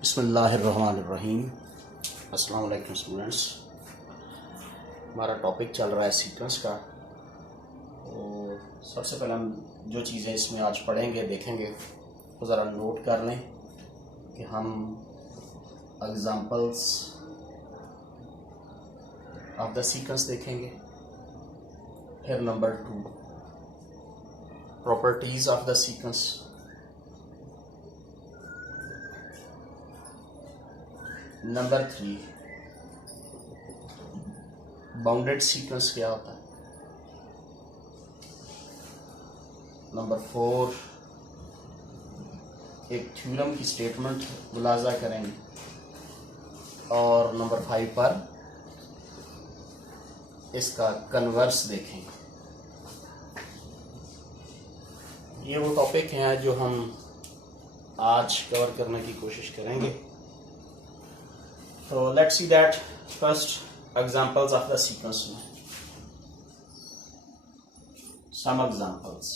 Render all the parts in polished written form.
बिस्मिल्लाहिर्रहमानिर्रहीम। अस्सलाम वालेकुम स्टूडेंट्स। हमारा टॉपिक चल रहा है सीक्वेंस का। तो सबसे पहले हम जो चीज़ें इसमें आज पढ़ेंगे देखेंगे तो ज़रा नोट कर लें कि हम एग्जांपल्स ऑफ द सीक्वेंस देखेंगे। फिर number 2 properties of the sequence. Number 3 bounded sequence क्या होता है। नंबर 4 एक थ्योरम की स्टेटमेंट मुलाजा करेंगे। और नंबर 5 पर इसका कन्वर्स देखेंगे। ये वो टॉपिक हैं जो हम आज कवर करने की कोशिश करेंगे। So let's see that first examples of the sequence. Some examples.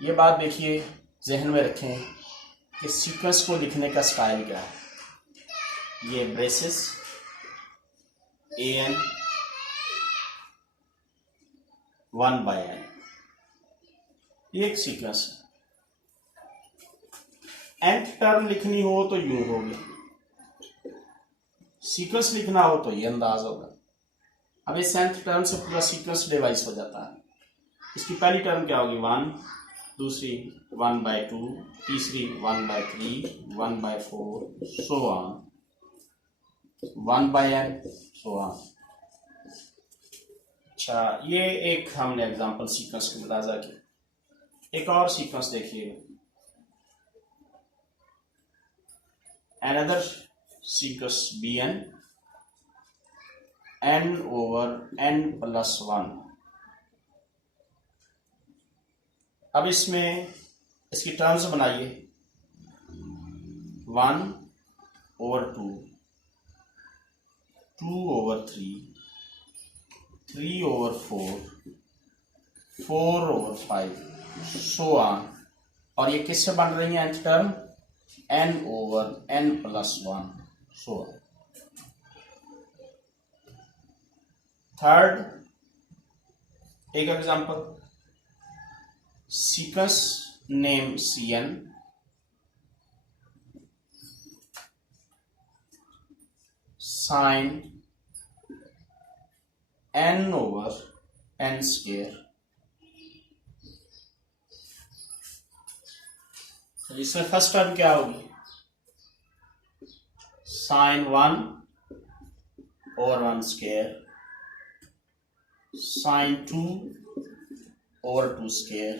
ये बात देखिए, जहन में रखें कि सीक्वेंस को लिखने का स्टाइल क्या है। ये ब्रेसेस an 1/n ये एक सीक्वेंस है। nth टर्म लिखनी हो तो यूं होगी, सीक्वेंस लिखना हो तो ये अंदाज होगा। अब इस nth टर्म से पूरा सीक्वेंस डिवाइस हो जाता है। इसकी पहली टर्म क्या होगी 1, दूसरी 1/2, तीसरी 1/3, 1/4 so on 1/n so on. अच्छा, ये एक हमने एग्जांपल सीक्वेंस की मुलाजा की। एक और सीक्वेंस देखिएगा। Another sequence bn n/n+1। अब इसमें इसकी टर्म्स बनाइए 1/2, 2/3, 3/4, 4/5 सो ऑन। और ये किससे बन रही है nth term n/n+1 so on. Third एक example, sequence name cn sin n/n²। इसमें फर्स्ट टर्म क्या होगी sin 1/1², sin 2/2²,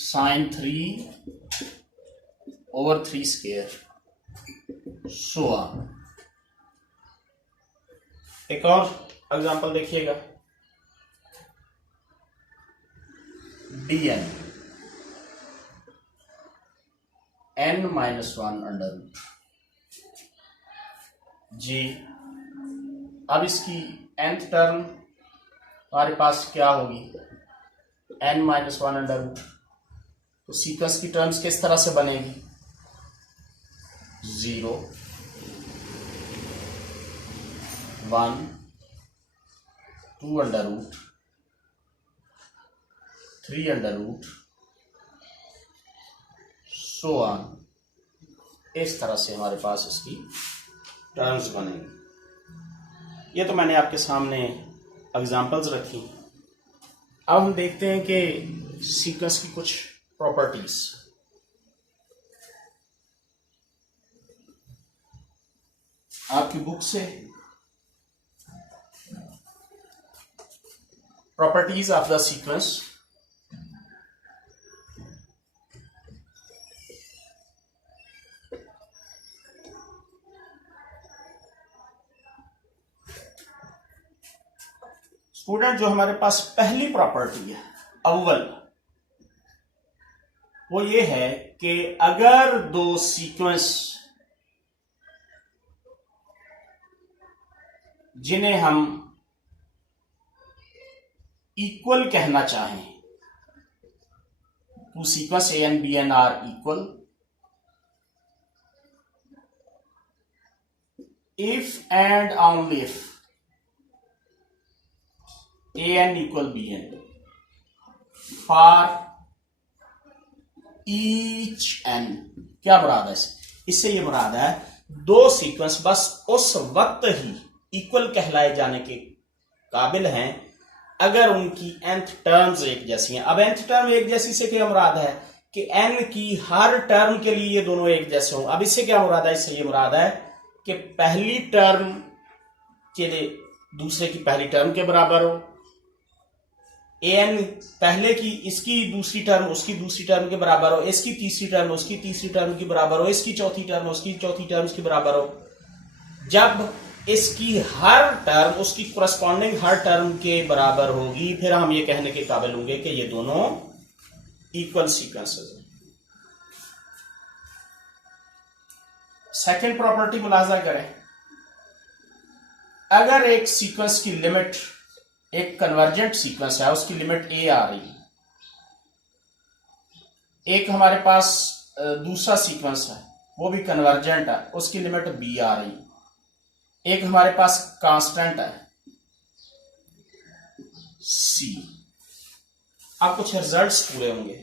sin 3/3² so on. एक और एग्जांपल देखिएगा, dn n-1 जी। अब इसकी nth टर्म हमारे पास क्या होगी n-1 तो सीक्वेंस की टर्म्स किस तरह से बनेगी 0, 1, 2√, 3√, सो ऑन। इस तरह से हमारे पास इसकी टर्म्स बनेंगी। ये तो मैंने आपके सामने एग्जांपल्स रखी। अब हम देखते हैं कि सीक्वेंस की कुछ प्रॉपर्टीज। आपकी बुक से properties of the sequence. Student, जो हमारे पास पहली प्रॉपर्टी है अव्वल, वो ये है कि अगर दो सीक्वेंस जिन्हें हम इक्वल कहना चाहें two sequence A and B and are equal if and only if A n equal B n for each n। क्या मुराद है इससे? ये मुराद है दो सीक्वेंस बस उस वक्त ही इक्वल कहलाए जाने के काबिल हैं अगर उनकी nth टर्म्स एक जैसी हैं। अब nth टर्म एक जैसी से क्या मुराद है कि n की हर टर्म के लिए ये दोनों एक जैसे हों। अब इससे क्या मुराद है? इससे ये मुराद है कि पहली टर्म के लिए दूसरे की पहली टर्म के बराबर हो, an पहले की इसकी दूसरी टर्म उसकी दूसरी टर्म के बराबर हो, इसकी तीसरी टर्म उसकी तीसरी टर्म के बराबर हो, इसकी चौथी टर्म उसकी चौथी टर्म के बराबर हो। जब इसकी हर टर्म उसकी कोरस्पॉन्डिंग हर टर्म के बराबर होगी फिर हम ये कहने के काबिल होंगे कि ये दोनों इक्वल सीक्वेंसेस हैं। सेकेंड प्रॉपर्टी मुलाजा करें, अगर एक सीक्वेंस की लिमिट, एक कन्वर्जेंट सीक्वेंस है उसकी लिमिट a आ रही, एक हमारे पास दूसरा सीक्वेंस है वो भी कन्वर्जेंट है उसकी लिमिट b आ रही, एक हमारे पास कांस्टेंट है c। अब कुछ रिजल्ट्स पूरे होंगे।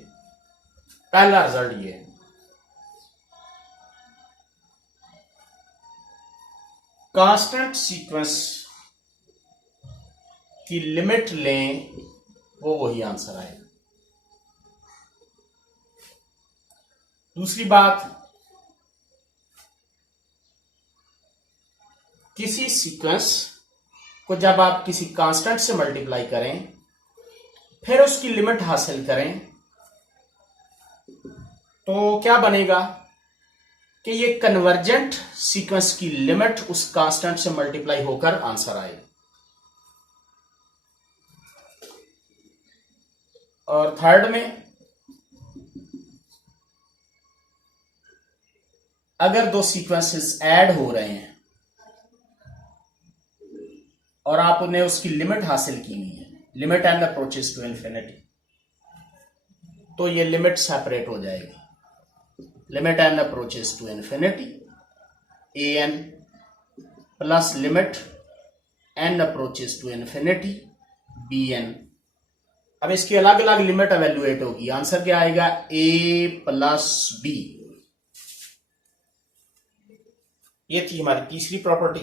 पहला रिजल्ट ये, कांस्टेंट सीक्वेंस की लिमिट लें वो वही आंसर आएगा। दूसरी बात, किसी सीक्वेंस को जब आप किसी कांस्टेंट से मल्टीप्लाई करें फिर उसकी लिमिट हासिल करें तो क्या बनेगा कि ये कन्वर्जेंट सीक्वेंस की लिमिट उस कांस्टेंट से मल्टीप्लाई होकर आंसर आए। और थर्ड में, अगर दो सीक्वेंसेस ऐड हो रहे हैं और आप उन्हें उसकी लिमिट हासिल की हुई है, limit n approaches to infinity, तो ये लिमिट सेपरेट हो जाएगी। Limit n approaches to infinity a n plus limit n approaches to infinity b n. अब इसकी अलग अलग लिमिट एवेल्युएट होगी, आंसर क्या आएगा? ए प्लस बी। ये थी हमारी तीसरी प्रॉपर्टी।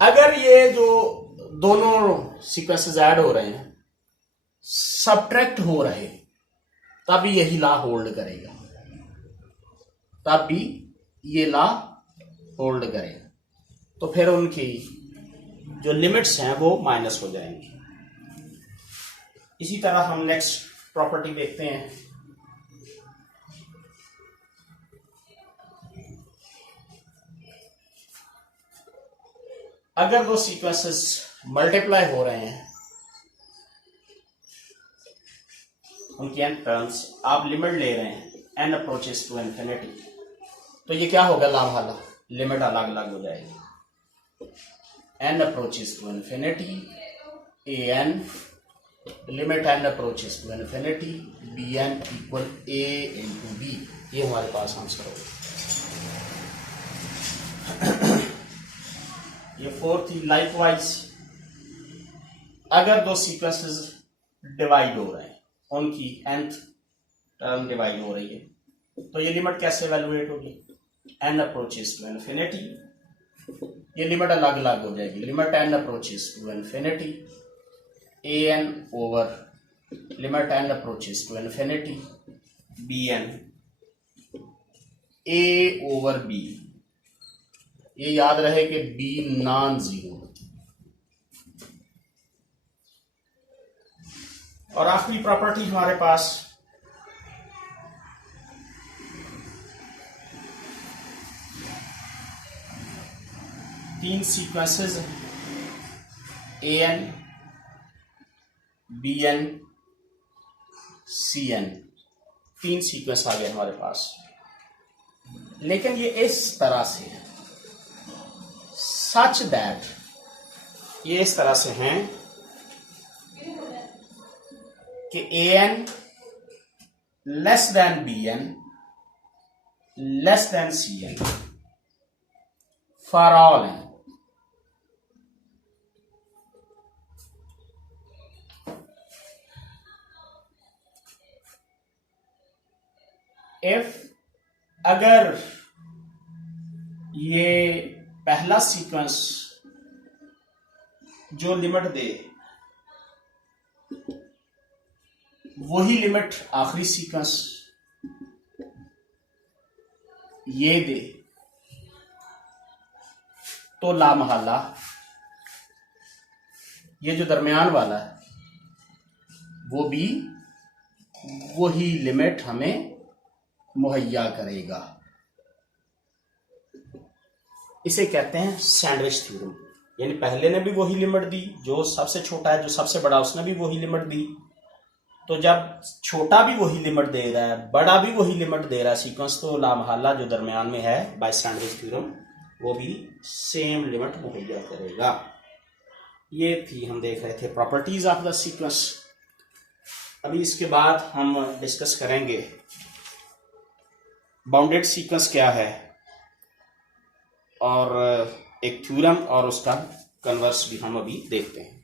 अगर ये जो दोनों सीक्वेंसेस ऐड हो रहे हैं सब्ट्रैक्ट हो रहे तब भी यही लॉ होल्ड करेगा, तब भी ये लॉ होल्ड करेगा। तो फिर उनकी जो लिमिट्स हैं वो माइनस हो जाएंगी। इसी तरह हम नेक्स्ट प्रॉपर्टी देखते हैं। अगर दो सीक्वेंसेस मल्टीप्लाई हो रहे हैं उनकी n टर्म्स, आप लिमिट ले रहे हैं n अप्रोचेस टू इन्फिनिटी, तो ये क्या होगा? लाभाला लिमिट अलग अलग हो जाएगी। n approaches to infinity a n limit n approaches to infinity b n equal a into b. ये हमारे पास आंसर होगा। ये फोर्थ थी। लाइकवाइज, अगर दो सीक्वेंसेस डिवाइड हो रहे हैं, उनकी nth टर्म डिवाइड हो रही है, तो ये लिमिट कैसे एवेल्युएट होगी? n अप्रोचेस टू इन्फिनिटी, ये लिमिट अलग अलग हो जाएगी। Limit n approaches to infinity a n over limit n approaches to infinity b n a over b. ये याद रहे कि b नॉन जीरो। और आखिरी प्रॉपर्टी हमारे पास, तीन sequences A N B N C N, तीन सीक्वेंस आ गए हमारे पास, लेकिन ये इस तरह से है, सच दैट ये इस तरह से हैं कि an less than bn less than cn for all n. If अगर ये पहला सीक्वेंस जो लिमिट दे वही लिमिट आखिरी सीक्वेंस ये दे तो लामहल्ला ये जो दरमियान वाला है वो भी वही लिमिट हमें मुहैया करेगा. इसे कहते हैं सैंडविच थ्योरम. यानी पहले ने भी वही लिमिट दी, जो सबसे छोटा है जो सबसे बड़ा उसने भी वही लिमिट दी. तो जब छोटा भी वही लिमिट दे रहा है बड़ा भी वही लिमिट दे रहा है सीक्वेंस, तो लामहल्ला जो दरमियान में है बाय सैंडविच थ्योरम वो भी सेम लिमिट मुहैया करेगा. ये थी, हम देख रहे थे प्रॉपर्टीज ऑफ द सीक्वेंस. अभी इसके बाद हम डिस्कस करेंगे बाउंडेड सीक्वेंस क्या है और एक थ्योरम और उसका कन्वर्स भी हम अभी देखते हैं.